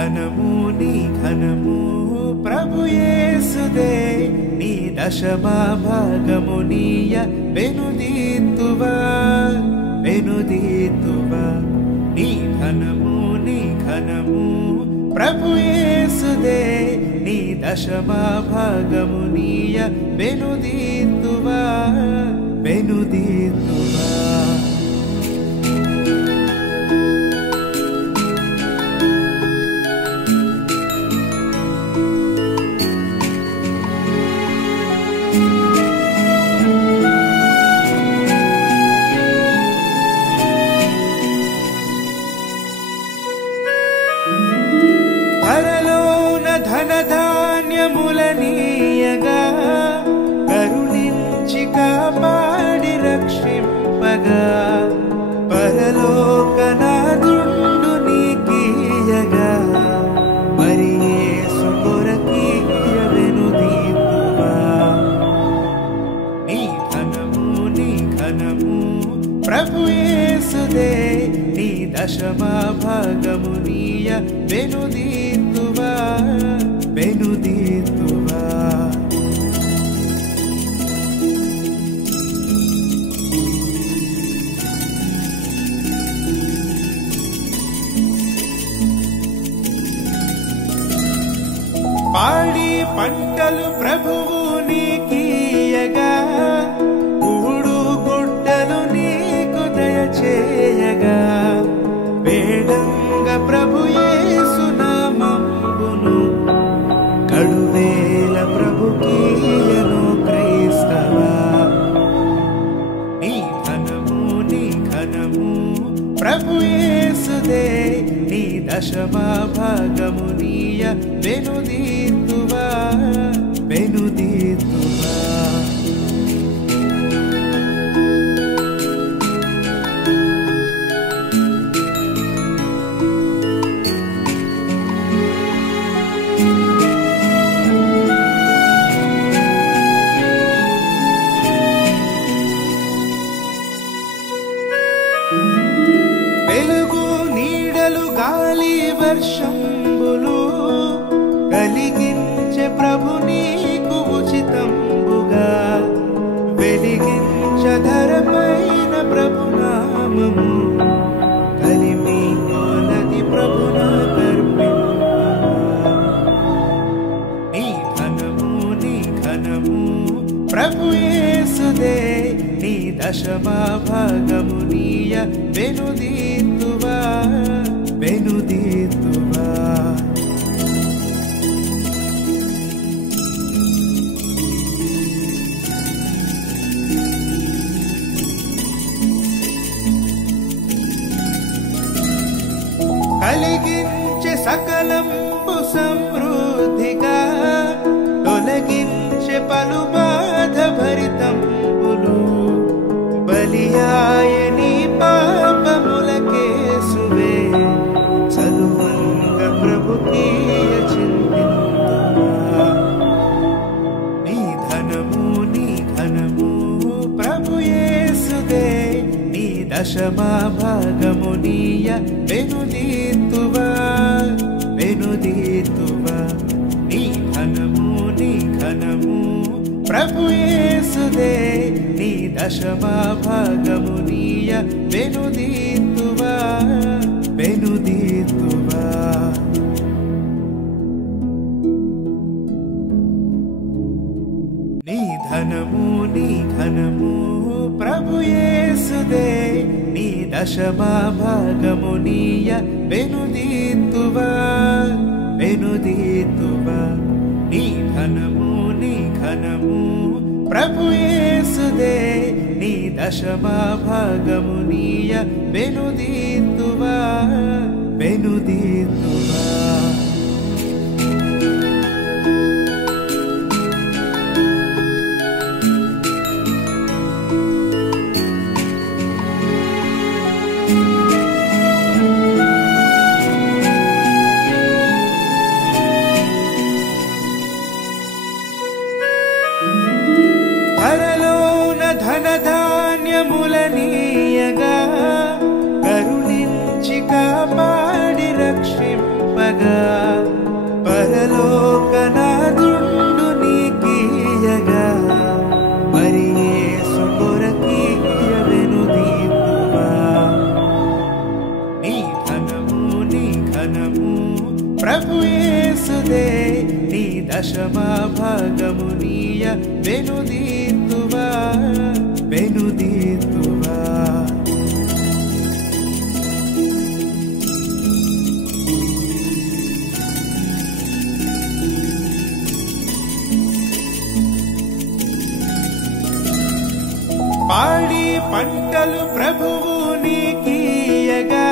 నీ ఘనము ప్రభు యేసుదే నీ దశమా భాగమునియ వెనుదీతువా నీ ఘనము ప్రభు యేసుదే నీ దశమా భాగమునియ వెనుదీతువా పరలోన ధనధాన్యములనీయగా కరుణించి కాపాడి రక్షింపగా పరలోకనాథుండు నీకీయగా మరి యేసు కొరకీయ వెనుదీతువా నీ ఘనము ప్రభు యేసుదే నీ దశమా భాగమునియ వెనుదీతువా పాడి పంటలు ప్రభువు నీకీయగా కూడు గుడ్డలు నీకు దయచేయగా వేడంగ ప్రభు యేసు నామమును కడువేల ప్రభుకీయను క్రైస్తవా నీ ఘనము ప్రభు యేసుదే నీ దశమా భాగమునియ వెనుదీతువా వెలుగు నీడలు గాలి వర్షంబులు కలిగించే ప్రభు నీకు ఉచితంబుగా వెలిగించధరమైన ప్రభు నామము కలిమి కొలది ప్రభునా కర్పింపగా నీ ఘనము ప్రభు యేసుదే నీ దశమా భాగమునియ వెనుదీతువా కలిగించే సకలంబు సమృద్ధిగా తొలగించే పలు బాధ భరితంబులు బలియాయని పాపములకేసువే చదువంగ ప్రభుకీయ చింతింతువా నీ ఘనము ప్రభు యేసుదే నీ దశమా భాగమునియ వెనుదీతువా నీ ఘనము ప్రభు యేసుదే నీ దశమా భాగమునియ వెనుదీతువా నీ ఘనము ప్రభు యేసుదే నీ దశమా భాగమునియ వెనుదీతువా నీ ఘనము ప్రభు యేసుదే నీ దశమా భాగమునియ వెనుదీతువా పరలోన ధనధాన్యములనీయగా కరుణించి కాపాడి రక్షింప పండగా పరలోకనాథుండు నీకీయగా మరి యేసు కొరకీయ వెనుదీతువా నీ ఘనము ప్రభు యేసుదే నీ దశమా భాగమునీయ వెనుదీతువా వెనుదీతువా పాడి పంటలు ప్రభువు నీకీయగా